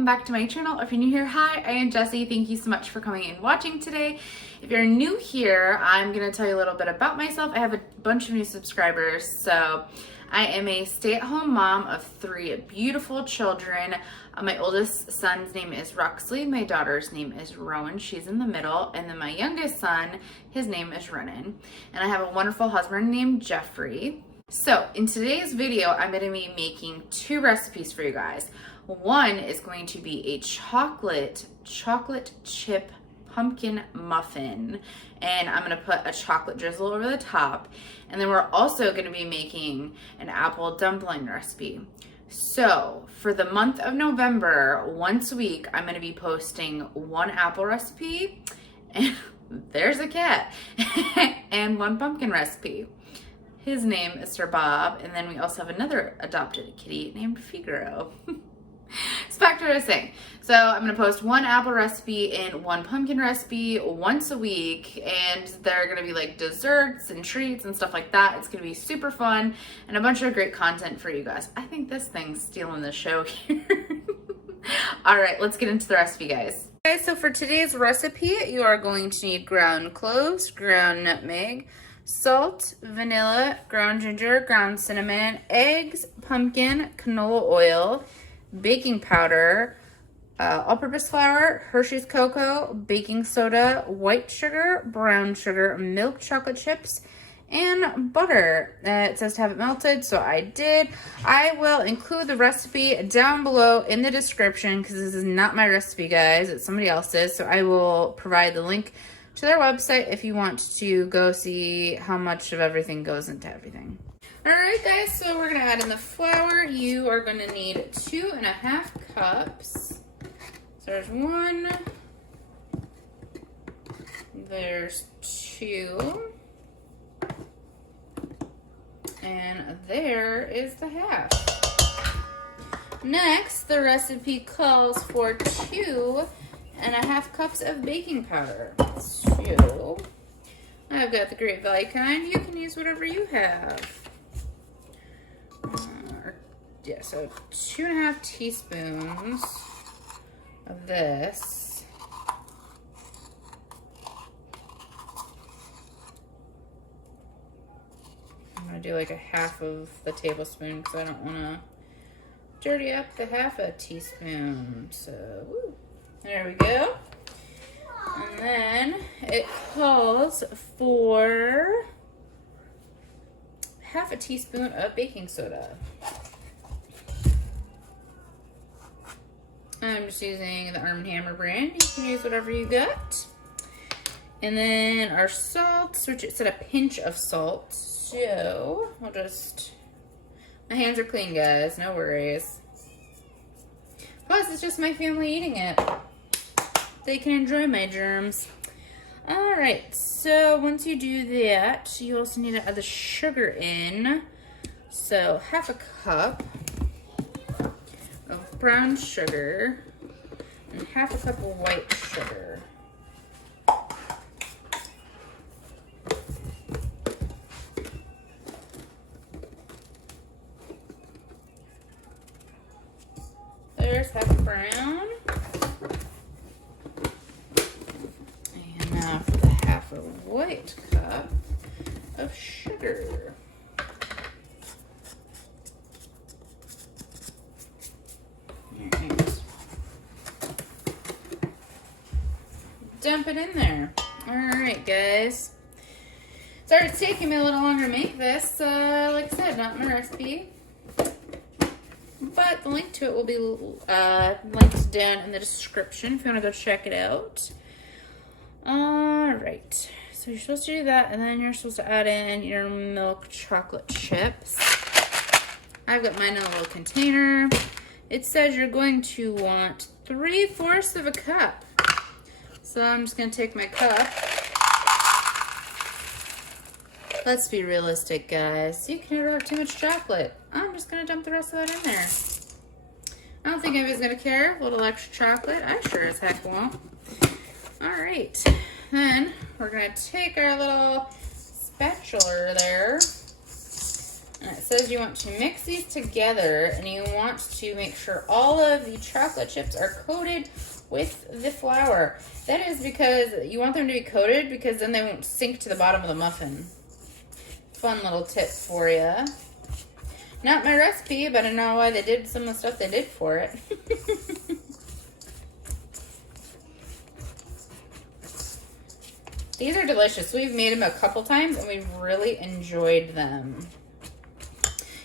welcome back to my channel. If you're new here, hi, I am Jessi. Thank you so much for coming and watching today. If you're new here, I'm gonna tell you a little bit about myself. I have a bunch of new subscribers. So I am a stay-at-home mom of 3 beautiful children. My oldest son's name is Ruxley. My daughter's name is Rowan. She's in the middle. And then my youngest son, his name is Renan. And I have a wonderful husband named Jeffrey. So in today's video, I'm going to be making 2 recipes for you guys. One is going to be a chocolate chip pumpkin muffin, and I'm going to put a chocolate drizzle over the top. And then we're also going to be making an apple dumpling recipe. So for the month of November, once a week, I'm going to be posting 1 apple recipe, and there's a cat, and 1 pumpkin recipe. His name is Sir Bob, and then we also have another adopted kitty named Figaro. So back to what I was saying. So I'm going to post 1 apple recipe and 1 pumpkin recipe once a week, and they're going to be like desserts and treats and stuff like that. It's going to be super fun and a bunch of great content for you guys. I think this thing's stealing the show here. All right, let's get into the recipe, guys. Okay, so for today's recipe, you are going to need ground cloves, ground nutmeg, salt, vanilla, ground ginger, ground cinnamon, eggs, pumpkin, canola oil, baking powder, all-purpose flour, Hershey's cocoa, baking soda, white sugar, brown sugar, milk chocolate chips, and butter. It says to have it melted, so I did. I will include the recipe down below in the description because this is not my recipe, guys. It's somebody else's, so I will provide the link to their website if you want to go see how much of everything goes into everything. All right, guys, so we're gonna add in the flour. You are gonna need 2.5 cups. So there's 1, there's 2, and there is the half. Next, the recipe calls for 2.5 cups of baking powder. So I've got the Great Value kind. You can use whatever you have. Yeah, so 2.5 teaspoons of this. I'm gonna do like a half of the tablespoon because I don't want to dirty up the half a teaspoon. So woo. There we go. And then it calls for half a teaspoon of baking soda. I'm just using the Arm & Hammer brand. You can use whatever you got. And then our salt, which it said a pinch of salt. So I'll just, my hands are clean, guys, no worries. Plus, it's just my family eating it. They can enjoy my germs. All right, so once you do that, you also need to add the sugar in. So half a cup of brown sugar and half a cup of white sugar. There's half a brown. And now for the half a white cup of sugar. Dump it in there. All right, guys. Sorry it's taking me a little longer to make this. Like I said, not my recipe. But the link to it will be linked down in the description if you want to go check it out. All right. So you're supposed to do that, and then you're supposed to add in your milk chocolate chips. I've got mine in a little container. It says you're going to want 3/4 of a cup. So I'm just going to take my cup. Let's be realistic, guys. You can never have too much chocolate. I'm just going to dump the rest of that in there. I don't think anybody's going to care. A little extra chocolate. I sure as heck won't. All right. Then we're going to take our little spatula there And it says you want to mix these together and you want to make sure all of the chocolate chips are coated with the flour. That is because you want them to be coated because then they won't sink to the bottom of the muffin. Fun little tip for you. Not my recipe, but I know why they did some of the stuff they did for it. These are delicious. We've made them a couple times and we've really enjoyed them.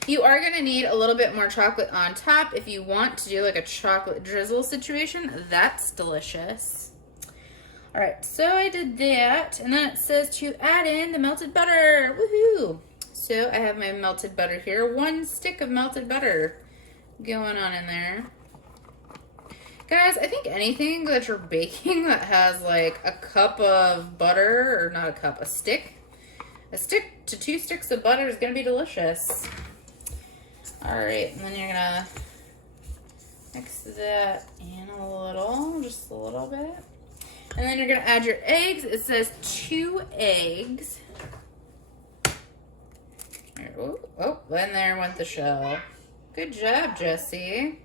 You are going to need a little bit more chocolate on top if you want to do like a chocolate drizzle situation. That's delicious. All right, so I did that, and then it says to add in the melted butter. Woohoo! So I have my melted butter here. 1 stick of melted butter going on in there. Guys, I think anything that you're baking that has like a cup of butter, or not a cup, a stick to 2 sticks of butter is going to be delicious. All right, and then you're gonna mix that in a little, just a little bit. And then you're gonna add your eggs. It says 2 eggs. Oh, and there went the shell. Good job, Jessi.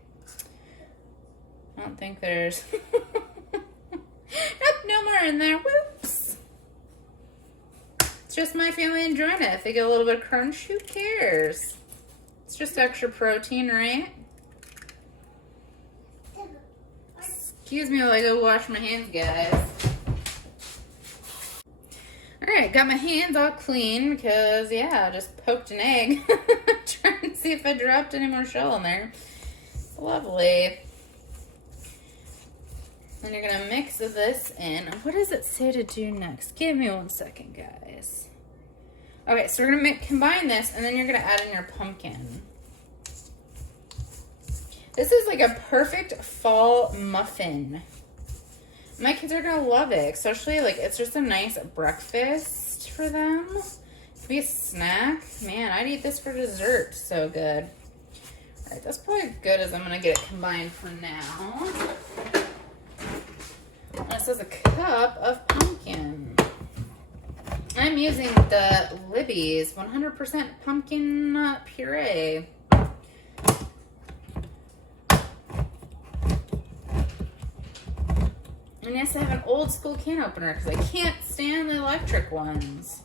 I don't think there's, nope, no more in there, whoops. It's just my family enjoying it. If they get a little bit of crunch, who cares? It's just extra protein, right? Excuse me while I go wash my hands, guys. All right, got my hands all clean because, yeah, I just poked an egg. Trying to see if I dropped any more shell in there. Lovely. Then you're gonna mix this in. What does it say to do next? Give me 1 second, guys. Okay, so we're gonna combine this, and then you're gonna add in your pumpkin. This is like a perfect fall muffin. My kids are gonna love it, especially like it's just a nice breakfast for them. It could be a snack. Man, I'd eat this for dessert. So good. All right, that's probably as good as I'm gonna get it combined for now. This is a cup of pumpkin. I'm using the Libby's 100% pumpkin puree. And yes, I have an old school can opener because I can't stand the electric ones.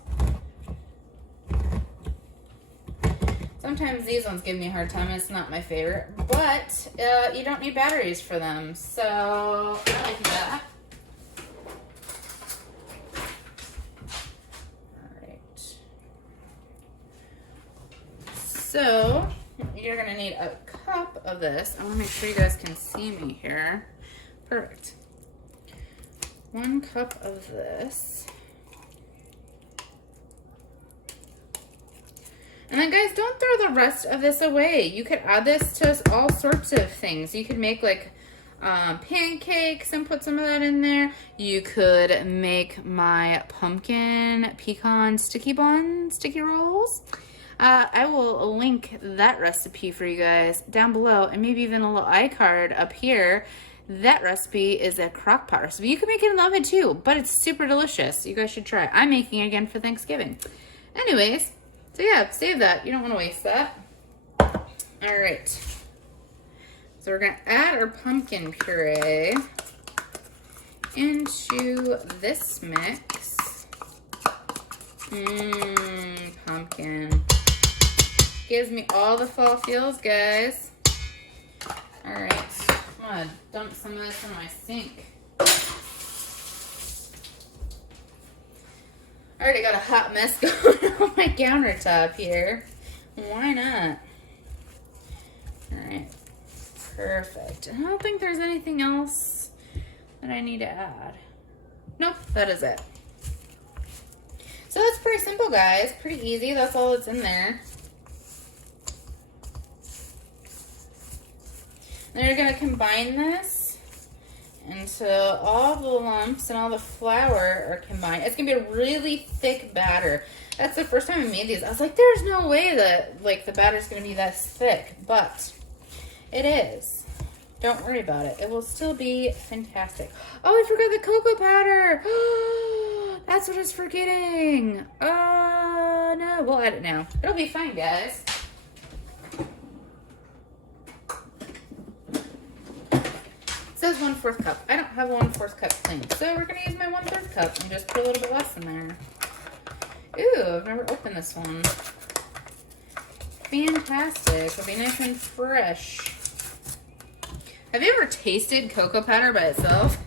Sometimes these ones give me a hard time. It's not my favorite, but you don't need batteries for them, so I like that. So you're gonna need a cup of this. I wanna make sure you guys can see me here. Perfect. 1 cup of this. And then guys, don't throw the rest of this away. You could add this to all sorts of things. You could make like pancakes and put some of that in there. You could make my pumpkin pecan sticky rolls. I will link that recipe for you guys down below, and maybe even a little iCard up here. That recipe is a Crockpot recipe. You can make it in the oven too, but it's super delicious. You guys should try it. I'm making it again for Thanksgiving. Anyways, so yeah, save that. You don't want to waste that. All right. So we're going to add our pumpkin puree into this mix. Pumpkin. Gives me all the fall feels, guys. All right. I'm going to dump some of this in my sink. I already got a hot mess going on my countertop here. Why not? All right. Perfect. I don't think there's anything else that I need to add. Nope, that is it. So that's pretty simple, guys. Pretty easy. That's all that's in there. Then you're going to combine this until all the lumps and all the flour are combined. It's going to be a really thick batter. That's the first time I made these. I was like, there's no way that like the batter's going to be this thick, but it is. Don't worry about it. It will still be fantastic. Oh, I forgot the cocoa powder. That's what I was forgetting. No, we'll add it now. It'll be fine, guys. says 1/4 cup. I don't have a 1/4 cup clean, so we're gonna use my 1/3 cup and just put a little bit less in there. Ooh, I've never opened this one. Fantastic. It'll be nice and fresh. Have you ever tasted cocoa powder by itself?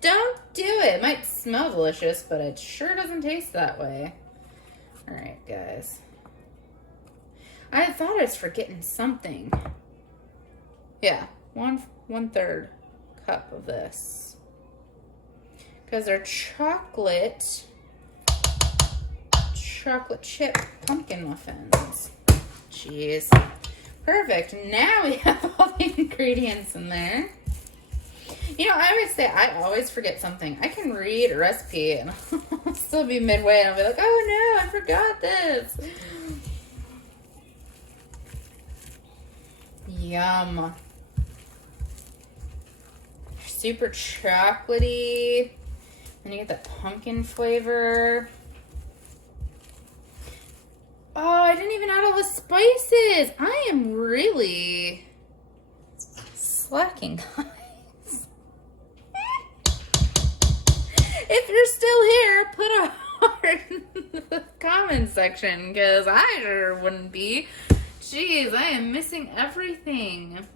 Don't do it. It might smell delicious, but it sure doesn't taste that way. All right, guys. I thought I was forgetting something. Yeah, 1/3 cup of this. Because they're chocolate chip pumpkin muffins. Jeez. Perfect. Now we have all the ingredients in there. You know, I always say I always forget something. I can read a recipe and I'll still be midway and I'll be like, oh no, I forgot this. Yum. Super chocolatey. And you get that pumpkin flavor. Oh, I didn't even add all the spices. I am really slacking, guys. If you're still here, put a heart in the comment section, because I sure wouldn't be. Jeez, I am missing everything.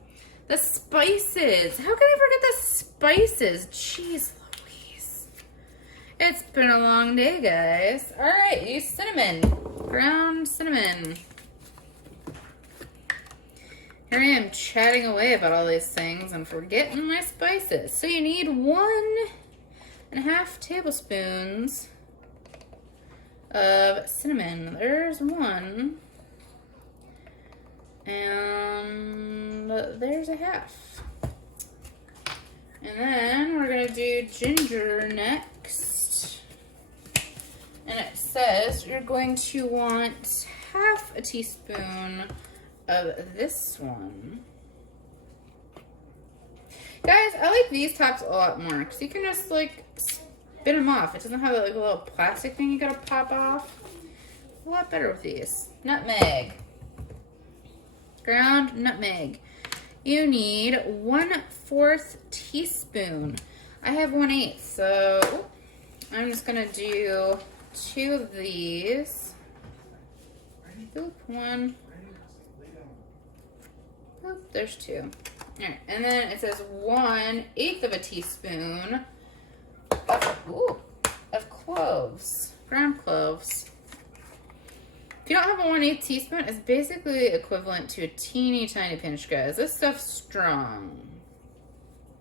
The spices. How could I forget the spices? Jeez Louise. It's been a long day, guys. All right, use cinnamon. Ground cinnamon. Here I am chatting away about all these things and forgetting my spices. So you need 1.5 tablespoons of cinnamon. There's one. And there's a half. And then we're gonna do ginger next. And it says you're going to want half a teaspoon of this one. Guys, I like these tops a lot more because you can just like spin them off. It doesn't have like a little plastic thing you gotta pop off. A lot better with these. Nutmeg. Ground nutmeg. You need 1/4 teaspoon. I have 1/8, so I'm just gonna do 2 of these. Oop, 1. Oop, there's 2. All right, and then it says 1/8 of a teaspoon of cloves, ground cloves. If you don't have a 1/8 teaspoon, it's basically equivalent to a teeny tiny pinch, guys. This stuff's strong,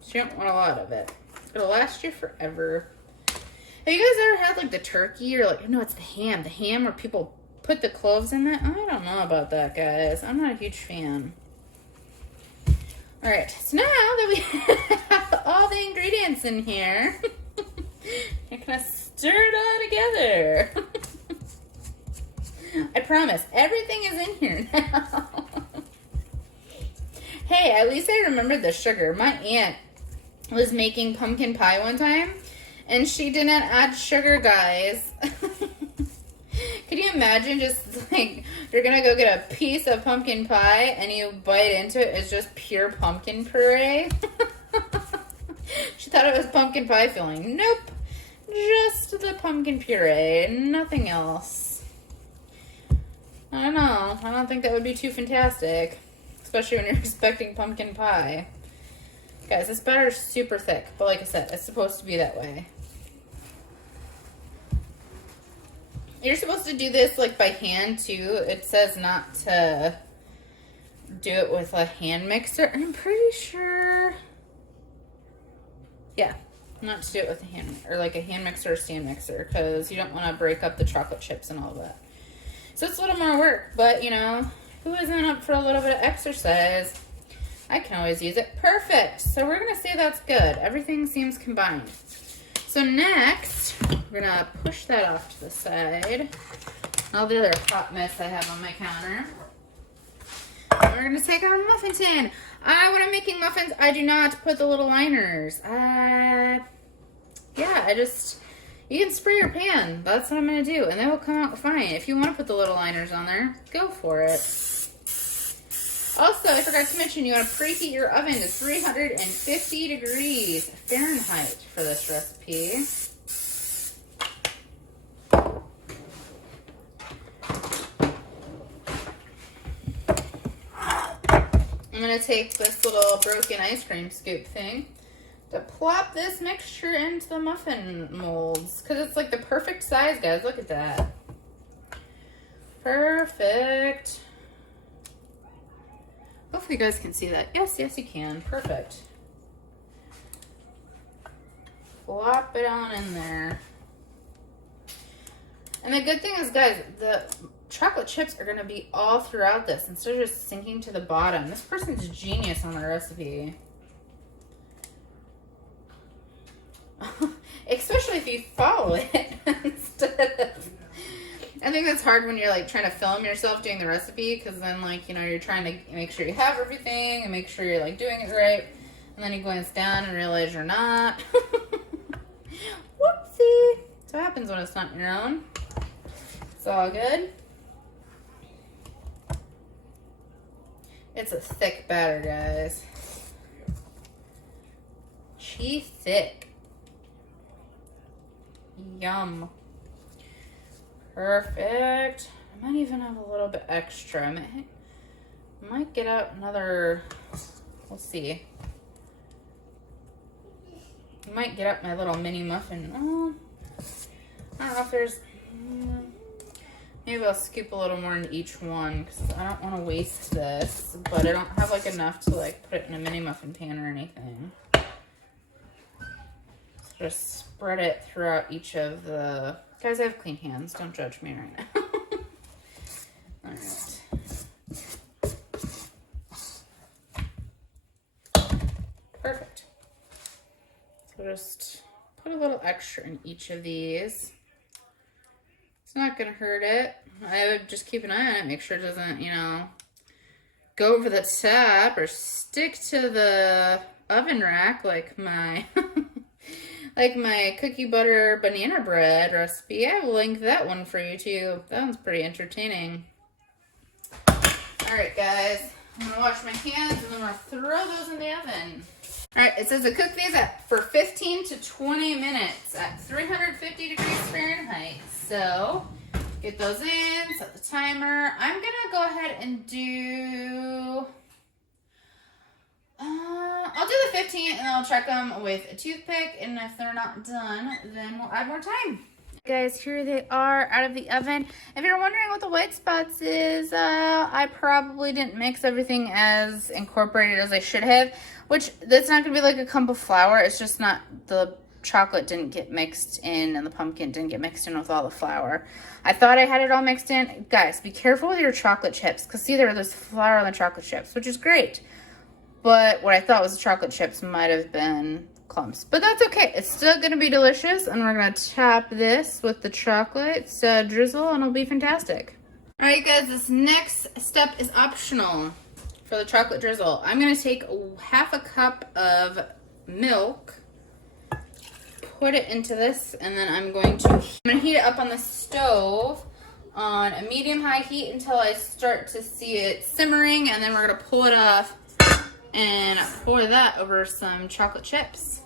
so you don't want a lot of it. It'll last you forever. Have you guys ever had like the turkey or like, no, it's the ham where people put the cloves in that? I don't know about that, guys. I'm not a huge fan. All right, so now that we have all the ingredients in here, you're gonna stir it all together. I promise, everything is in here now. Hey, at least I remembered the sugar. My aunt was making pumpkin pie one time, and she didn't add sugar, guys. Could you imagine just like, you're gonna go get a piece of pumpkin pie and you bite into it, it's just pure pumpkin puree? She thought it was pumpkin pie filling. Nope, just the pumpkin puree, nothing else. I don't know. I don't think that would be too fantastic, especially when you're expecting pumpkin pie. Guys, this batter is super thick, but like I said, it's supposed to be that way. You're supposed to do this like by hand too. It says not to do it with a hand mixer, and I'm pretty sure, yeah, not to do it with a hand, or like a hand mixer or stand mixer, because you don't want to break up the chocolate chips and all that. So it's a little more work, but you know, who isn't up for a little bit of exercise? I can always use it. Perfect. So we're gonna say that's good. Everything seems combined. So next, we're gonna push that off to the side. All the other hot mess I have on my counter. And we're gonna take our muffin tin. When I'm making muffins, I do not put the little liners. You can spray your pan. That's what I'm gonna do, and they will come out fine. If you want to put the little liners on there, go for it. Also, I forgot to mention, you want to preheat your oven to 350 degrees Fahrenheit for this recipe. I'm going to take this little broken ice cream scoop thing to plop this mixture into the muffin molds, because it's like the perfect size, guys. Look at that. Perfect. Hopefully you guys can see that. Yes, yes you can. Perfect. Plop it on in there. And the good thing is, guys, the chocolate chips are going to be all throughout this instead of just sinking to the bottom. This person's genius on the recipe. Especially if you follow it instead of... I think that's hard when you're like trying to film yourself doing the recipe, because then like, you know, you're trying to make sure you have everything and make sure you're like doing it right, and then you glance down and realize you're not. Whoopsie. That's what happens when it's not your own. It's all good. It's a thick batter, guys. Cheese thick. Yum. Perfect. I might even have a little bit extra. I might get out another, we'll see. I might get out my little mini muffin. Oh, I don't know if there's, maybe I'll scoop a little more into each one, because I don't want to waste this, but I don't have like enough to like put it in a mini muffin pan or anything. So just spread it throughout each of the, guys, I have clean hands. Don't judge me right now. All right. Perfect. So just put a little extra in each of these. It's not going to hurt it. I would just keep an eye on it. Make sure it doesn't, you know, go over the top or stick to the oven rack like my... like my cookie butter banana bread recipe. I will link that one for you too. That one's pretty entertaining. Alright guys, I'm gonna wash my hands and then I'm gonna throw those in the oven. Alright, it says to cook these for 15 to 20 minutes at 350 degrees Fahrenheit. So, get those in, set the timer. I'm gonna go ahead and do... I'll do the 15 and then I'll check them with a toothpick, and if they're not done, then we'll add more time. Guys, here they are out of the oven. If you're wondering what the white spots is, I probably didn't mix everything as incorporated as I should have, which that's not going to be like a clump of flour. It's just not, the chocolate didn't get mixed in and the pumpkin didn't get mixed in with all the flour. I thought I had it all mixed in. Guys, be careful with your chocolate chips, because see, there's flour on the chocolate chips, which is great. But what I thought was the chocolate chips might have been clumps. But that's okay. It's still going to be delicious. And we're going to top this with the chocolate drizzle, and it'll be fantastic. All right, guys. This next step is optional for the chocolate drizzle. I'm going to take half a cup of milk, put it into this, and then I'm going to heat it up on the stove on a medium-high heat until I start to see it simmering. And then we're going to pull it off and pour that over some chocolate chips.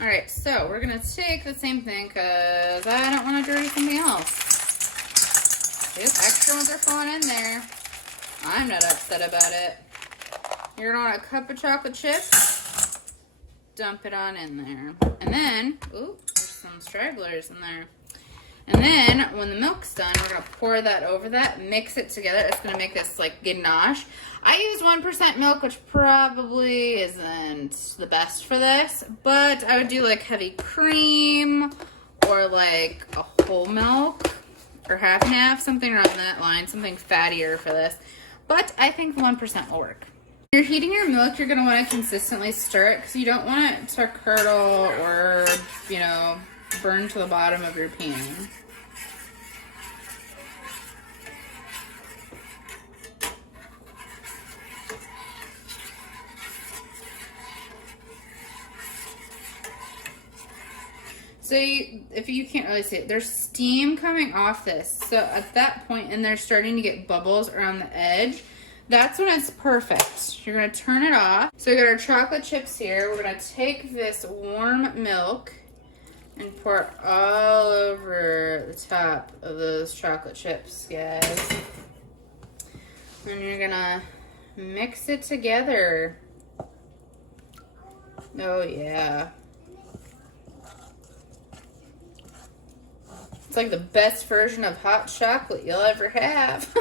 All right, so we're gonna take the same thing because I don't want to dirty something else. These extra ones are falling in there. I'm not upset about it. You're gonna want a cup of chocolate chips. Dump it on in there. And then, ooh, there's some stragglers in there. And then when the milk's done, we're gonna pour that over that, mix it together. It's gonna make this like ganache. I used 1% milk, which probably isn't the best for this, but I would do like heavy cream or like a whole milk or half and half, something around that line, something fattier for this. But I think 1% will work. When you're heating your milk, you're gonna wanna consistently stir it because you don't want it to curdle or, you know, burn to the bottom of your pan. So if you can't really see it, there's steam coming off this. So at that point, and they're starting to get bubbles around the edge, That's when it's perfect. You're gonna turn it off. So we got our chocolate chips here. We're gonna take this warm milk and pour it all over the top of those chocolate chips, guys. And you're gonna mix it together. Oh yeah. It's like the best version of hot chocolate you'll ever have.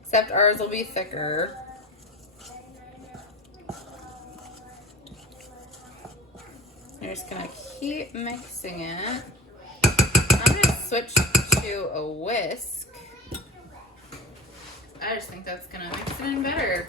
Except ours will be thicker. You're just gonna keep mixing it. I'm gonna switch to a whisk. I just think that's gonna mix it in better.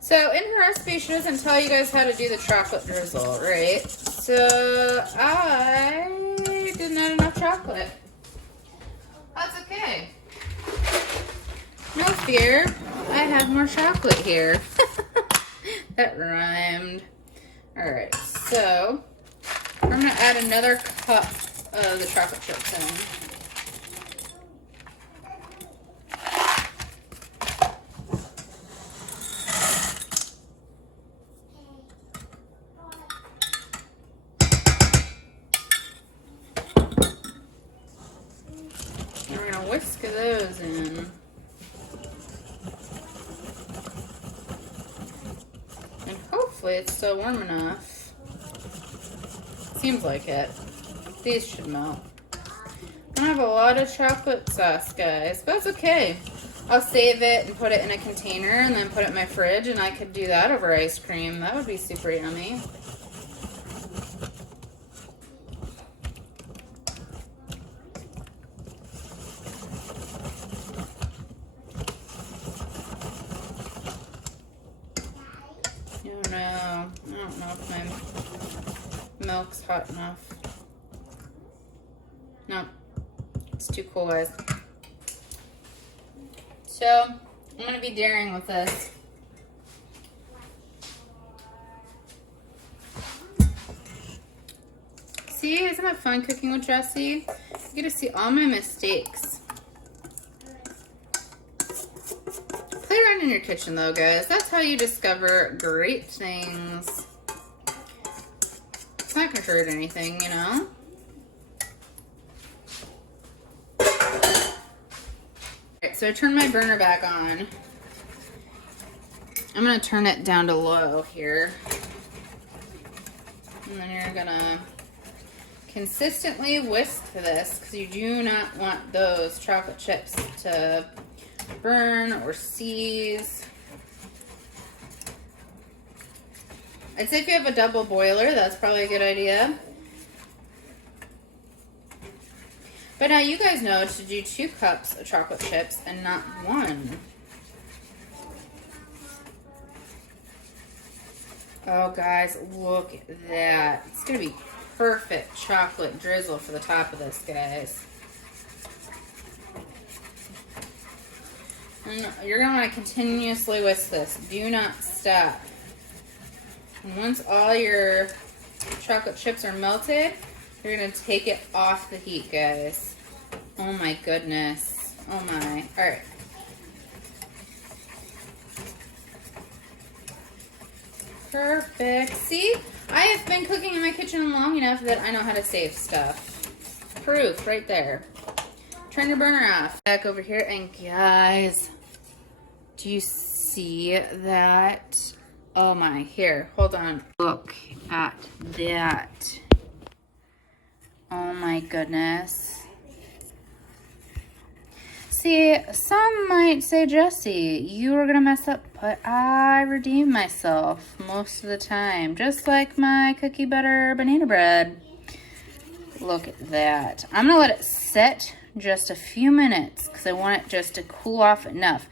So in her recipe, she doesn't tell you guys how to do the chocolate drizzle, right? So I didn't add enough chocolate. That's okay. No fear, I have more chocolate here. That rhymed. All right, so I'm gonna add another cup of the chocolate chips in. Whisk those in. And hopefully it's still warm enough. Seems like it. These should melt. I have a lot of chocolate sauce, guys, but that's okay. I'll save it and put it in a container and then put it in my fridge, and I could do that over ice cream. That would be super yummy. I don't know if my milk's hot enough. No, it's too cool, guys. So, I'm going to be daring with this. See, isn't it fun cooking with Jessi? You get to see all my mistakes. Play around in your kitchen though, guys. That's how you discover great things. It's not gonna hurt anything, you know? Alright, so I turned my burner back on. I'm gonna turn it down to low here. And then you're gonna consistently whisk this because you do not want those chocolate chips to burn or seize. I'd say if you have a double boiler, that's probably a good idea. But now you guys know to do 2 cups of chocolate chips and not 1. Oh guys, look at that. It's gonna be perfect chocolate drizzle for the top of this, guys. And you're going to want to continuously whisk this. Do not stop. And once all your chocolate chips are melted, you're going to take it off the heat, guys. Oh my goodness. Oh my. All right. Perfect. See? I have been cooking in my kitchen long enough that I know how to save stuff. Proof right there. Turn your burner off. Back over here, and guys, do you see that? Oh my, here, hold on. Look at that. Oh my goodness. See, some might say, Jessi, you were gonna mess up, but I redeem myself most of the time, just like my cookie butter banana bread. Look at that. I'm gonna let it set just a few minutes because I want it just to cool off enough.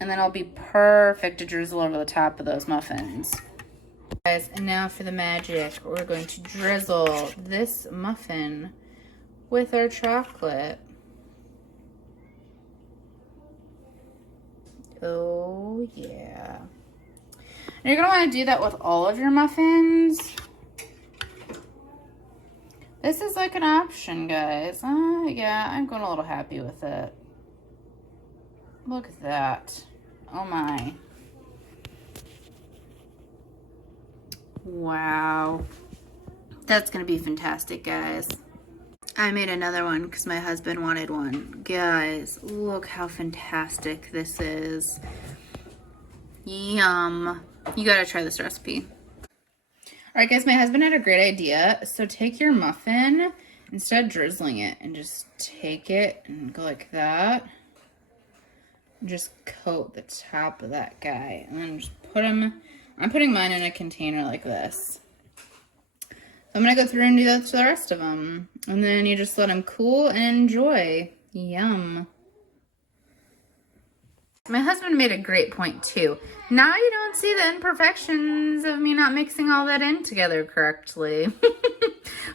And then I'll be perfect to drizzle over the top of those muffins. Guys, and now for the magic. We're going to drizzle this muffin with our chocolate. Oh yeah. And you're gonna want to do that with all of your muffins. This is like an option, guys. Yeah, I'm going a little happy with it. Look at that. Oh my. Wow. That's gonna be fantastic, guys. I made another one because my husband wanted one. Guys, look how fantastic this is. Yum. You gotta try this recipe. All right, guys, my husband had a great idea. So take your muffin, instead of drizzling it, and just take it and go like that. And just coat the top of that guy. And then just put them, I'm putting mine in a container like this. So I'm gonna go through and do that to the rest of them. And then you just let them cool and enjoy. Yum. My husband made a great point too. Now you don't see the imperfections of me not mixing all that in together correctly.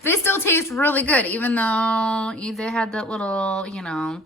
They still taste really good, even though they had that little, you know,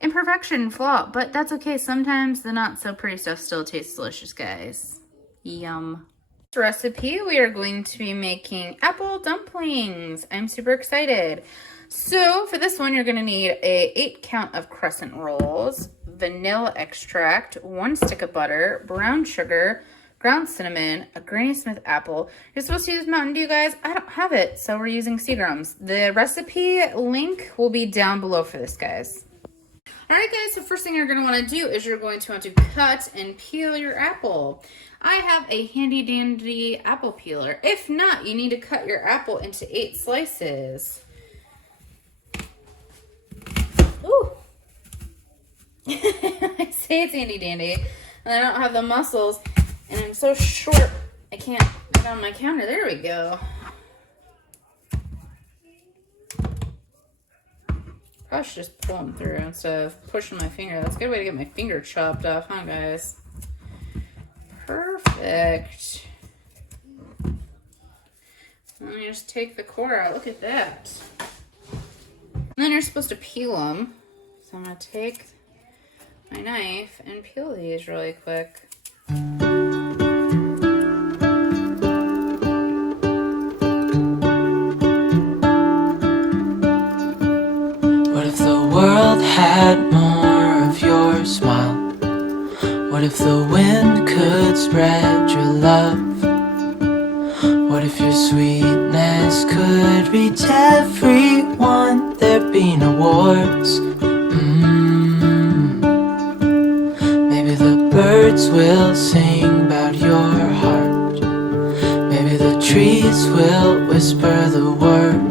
imperfection flaw. But that's okay. Sometimes the not so pretty stuff still tastes delicious, guys. Yum. This recipe, we are going to be making apple dumplings. I'm super excited. So for this one, you're going to need a 8 count of crescent rolls, vanilla extract, 1 stick of butter, brown sugar, ground cinnamon, a Granny Smith apple. You're supposed to use Mountain Dew, guys. I don't have it, so we're using Seagram's. The recipe link will be down below for this, guys. All right, guys, so first thing you're going to want to do is you're going to want to cut and peel your apple. I have a handy dandy apple peeler. If not, you need to cut your apple into 8 slices. Ooh. I say it's handy dandy, and I don't have the muscles, and I'm so short, I can't get on my counter. There we go. Probably should just pull them through instead of pushing my finger. That's a good way to get my finger chopped off, huh, guys? Perfect. And then you just take the core out. Look at that. And then you're supposed to peel them. So I'm going to take my knife and peel these really quick. What if the world had more of your smile? What if the wind could spread your love? What if your sweetness could reach everyone? There'd be no wars. Maybe the birds will sing about your heart. Maybe the trees will whisper the word.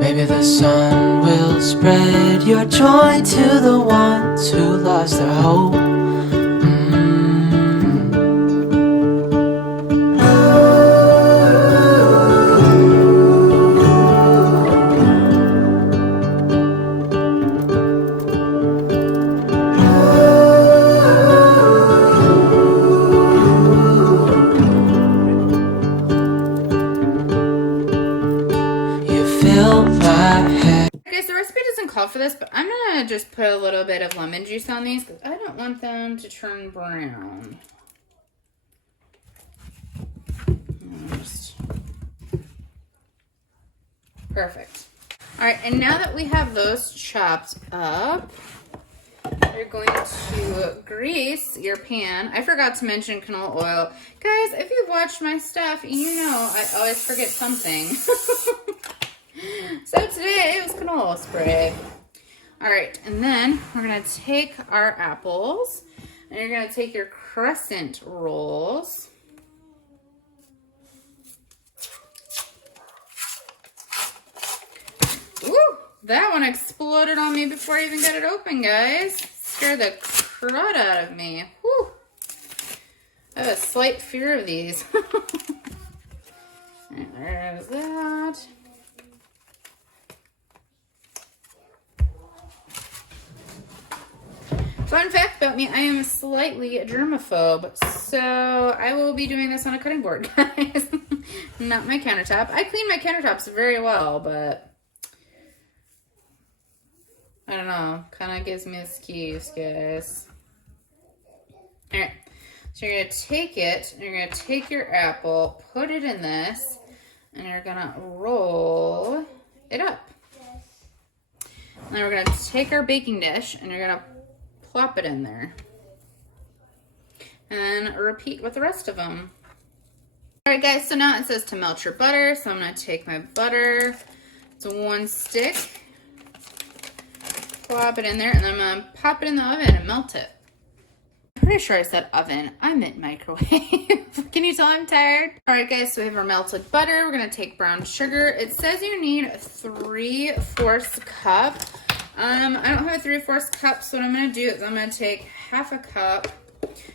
Maybe the sun will spread your joy to the ones who lost their hope. For this, but I'm gonna just put a little bit of lemon juice on these because I don't want them to turn brown. Perfect. All right, and now that we have those chopped up, you're going to grease your pan. I forgot to mention canola oil. Guys, if you've watched my stuff, you know I always forget something. So today it was canola spray. All right, and then we're gonna take our apples and you're gonna take your crescent rolls. Ooh, that one exploded on me before I even got it open, guys. Scared the crud out of me. Whew. I have a slight fear of these. And there's that. Fun fact about me, I am slightly germaphobe, so I will be doing this on a cutting board, guys. Not my countertop. I clean my countertops very well, but I don't know. Kind of gives me the skeeves, guys. Alright, so you're going to take it, and you're going to take your apple, put it in this, and you're going to roll it up. And then we're going to take our baking dish, and you're going to plop it in there. And then repeat with the rest of them. Alright guys, so now it says to melt your butter. So I'm going to take my butter. It's 1 stick. Plop it in there, and then I'm going to pop it in the oven and melt it. I'm pretty sure I said oven. I meant microwave. Can you tell I'm tired? Alright guys, so we have our melted butter. We're going to take brown sugar. It says you need 3/4 cup. I don't have a 3/4 cup, so what I'm going to do is I'm going to take half a cup.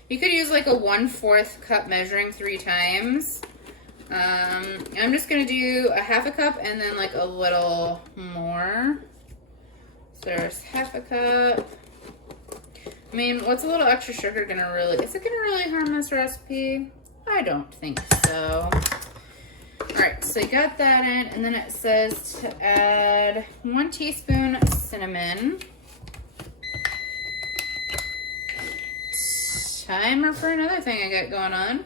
You could use like a 1/4 cup measuring 3 times. I'm just going to do a half a cup and then like a little more. So there's half a cup. I mean, what's a little extra sugar going to really, is it going to really harm this recipe? I don't think so. Alright, so you got that in, and then it says to add 1 teaspoon cinnamon. Timer for another thing I got going on.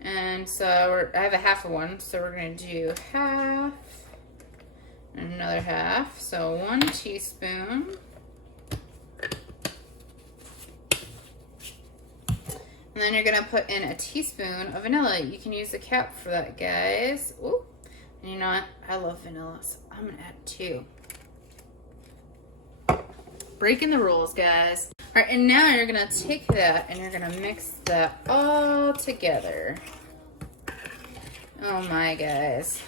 And so I have a half of one, so we're going to do half, and another half. So 1 teaspoon. And then you're going to put in a teaspoon of vanilla. You can use the cap for that, guys. Ooh. And you know what? I love vanilla, so I'm going to add 2. Breaking the rules, guys. All right, and now you're going to take that and you're going to mix that all together. Oh my, guys.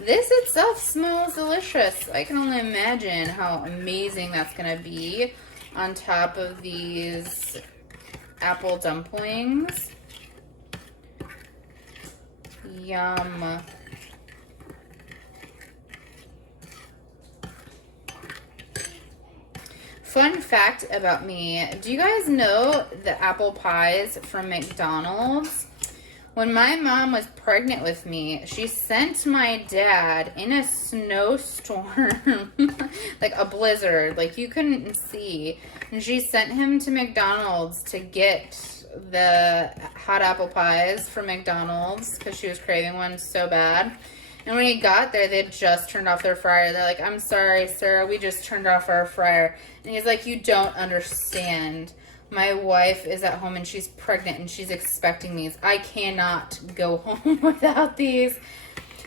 This itself smells delicious. I can only imagine how amazing that's going to be on top of these apple dumplings. Yum. Fun fact about me, do you guys know the apple pies from McDonald's? When my mom was pregnant with me, she sent my dad in a snowstorm, like a blizzard, like you couldn't see. And she sent him to McDonald's to get the hot apple pies from McDonald's because she was craving one so bad. And when he got there, they had just turned off their fryer. They're like, "I'm sorry, sir, we just turned off our fryer." And he's like, "You don't understand. My wife is at home and she's pregnant and she's expecting these. I cannot go home without these."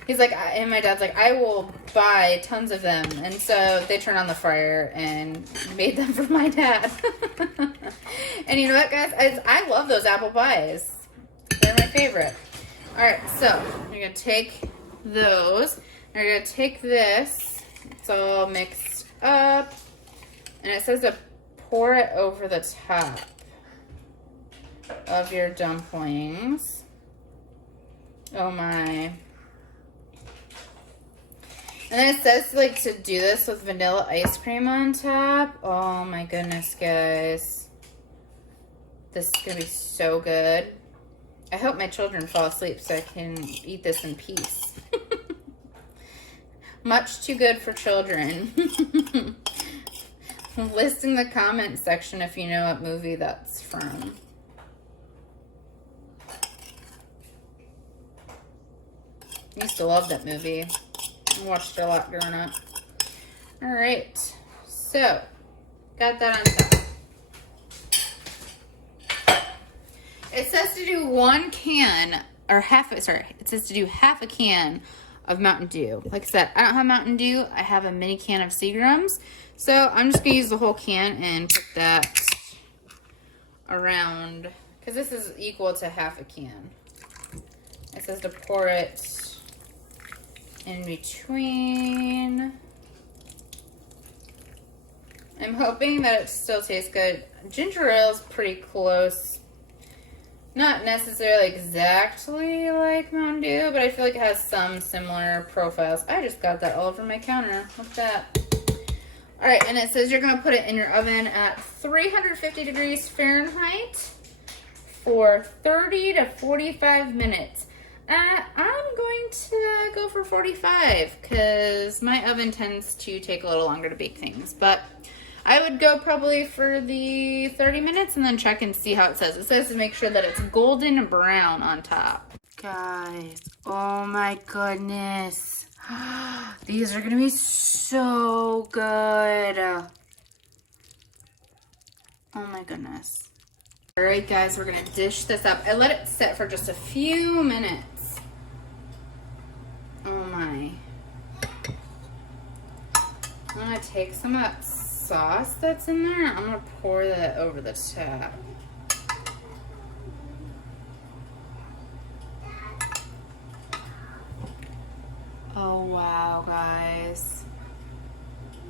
He's like, and my dad's like, "I will buy tons of them." And so they turned on the fryer and made them for my dad. And you know what, guys? I love those apple pies. They're my favorite. All right, so you're going to take those. You're going to take this. It's all mixed up. And it says to pour it over the top of your dumplings. Oh my. And then it says like to do this with vanilla ice cream on top. Oh my goodness, guys. This is going to be so good. I hope my children fall asleep so I can eat this in peace. Much too good for children. List in the comment section if you know what movie that's from. I used to love that movie. I watched it a lot growing up. Alright, so got that on top. It says to do 1 can, or it says to do half a can of Mountain Dew. Like I said, I don't have Mountain Dew. I have a mini can of Seagram's. So I'm just going to use the whole can and put that around, because this is equal to half a can. It says to pour it in between. I'm hoping that it still tastes good. Ginger ale is pretty close. Not necessarily exactly like Mountain Dew, but I feel like it has some similar profiles. I just got that all over my counter. Look at that. All right, and it says you're gonna put it in your oven at 350 degrees Fahrenheit for 30 to 45 minutes. I'm going to go for 45 because my oven tends to take a little longer to bake things, but I would go probably for the 30 minutes and then check and see how it says. It says to make sure that it's golden brown on top. Guys, oh my goodness. These are gonna be so good. Oh my goodness. All right, guys, we're gonna dish this up. I let it sit for just a few minutes. Oh my. I'm gonna take some of that sauce that's in there. I'm gonna pour that over the top. Oh wow, guys.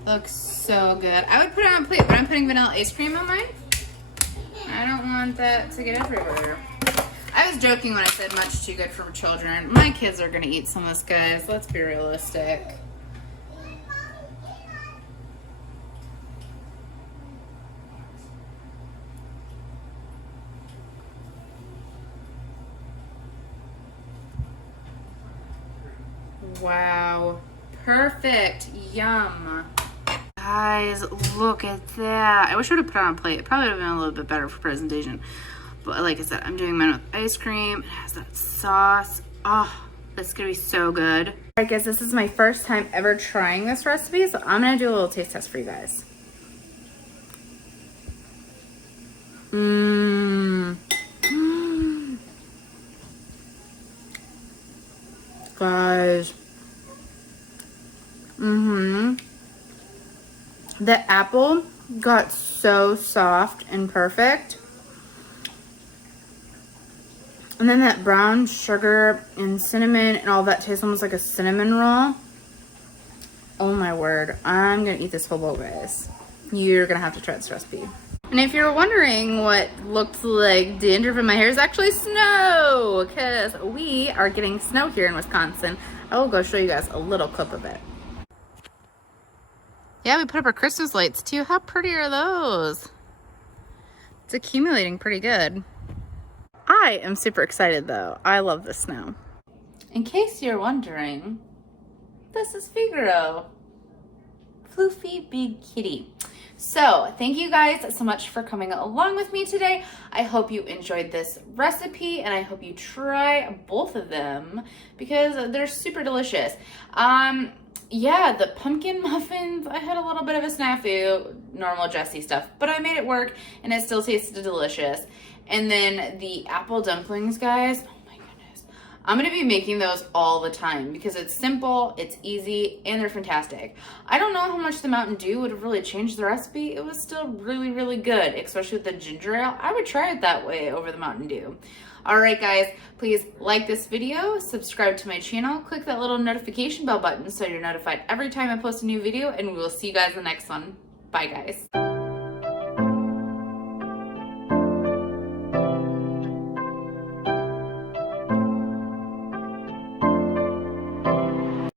Looks so good. I would put it on a plate, but I'm putting vanilla ice cream on mine. I don't want that to get everywhere. I was joking when I said much too good for children. My kids are gonna eat some of this, guys. Let's be realistic. Wow. Perfect. Yum. Guys, look at that. I wish I would have put it on a plate. It probably would have been a little bit better for presentation. But like I said, I'm doing mine with ice cream. It has that sauce. Oh, this is gonna be so good. All right, guys, this is my first time ever trying this recipe, so I'm gonna do a little taste test for you guys. Guys. The apple got so soft and perfect. And then that brown sugar and cinnamon and all that tastes almost like a cinnamon roll. Oh my word. I'm gonna eat this whole bowl, guys. You're gonna have to try this recipe. And if you're wondering what looked like dandruff in my hair, is actually snow, because we are getting snow here in Wisconsin. I will go show you guys a little clip of it. Yeah, we put up our Christmas lights too. How pretty are those? It's accumulating pretty good. I am super excited though. I love the snow. In case you're wondering, this is Figaro. Floofy big kitty. So thank you guys so much for coming along with me today. I hope you enjoyed this recipe and I hope you try both of them because they're super delicious. Yeah, the pumpkin muffins, I had a little bit of a snafu, normal Jessi stuff, but I made it work and it still tasted delicious. And then the apple dumplings, guys, oh my goodness. I'm gonna be making those all the time because it's simple, it's easy, and they're fantastic. I don't know how much the Mountain Dew would have really changed the recipe. It was still really, really good, especially with the ginger ale. I would try it that way over the Mountain Dew. All right, guys, please like this video, subscribe to my channel, click that little notification bell button so you're notified every time I post a new video, and we will see you guys in the next one. Bye, guys.